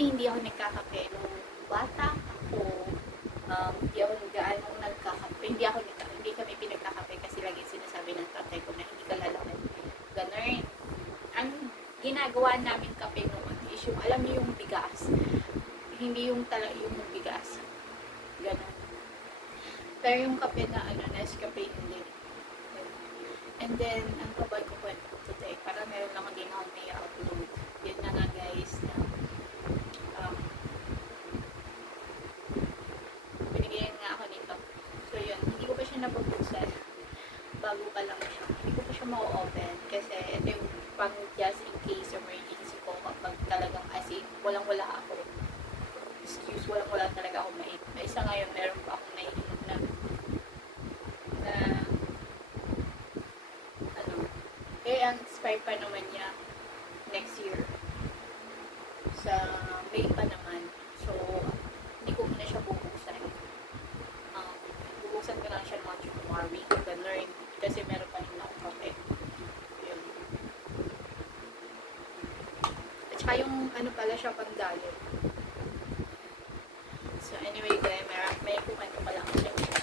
hindi ako nagkakape nung bata ako. Hindi ako gaano nagkakape. Hindi kami pinagkakape kasi lagi sinasabi ng tatay ko na hindi ka lalaki. Ganun. Ang ginagawa namin kape noon is yung, alam mo yung bigas. Hindi yung yung bigas. Ganun. Pero yung kape na Nescafe hindi. And then, ang kabay ko kwento ko today, para meron lang din ako may upload. Yun na nga guys, na binigyan nga ako nito. So yun, hindi ko pa siya napapuksan. Bago pa lang siya. Hindi ko pa siya ma-open kasi ito yung pang just in case emergency ko kapag talagang as in, walang-wala ako. Excuse, walang-wala talaga ako mait. May isa ngayon, meron pa akong naiinom na ang expire pa naman niya next year. Sa May pa naman. So, hindi ko muna siya bubuksan. Bubuksan ko lang siya mga tomorrow. Ganun. Kasi meron pa rin akong kape. Yun. At saka yung pala siya pandalo. So, anyway guys, may kumento pa lang siya.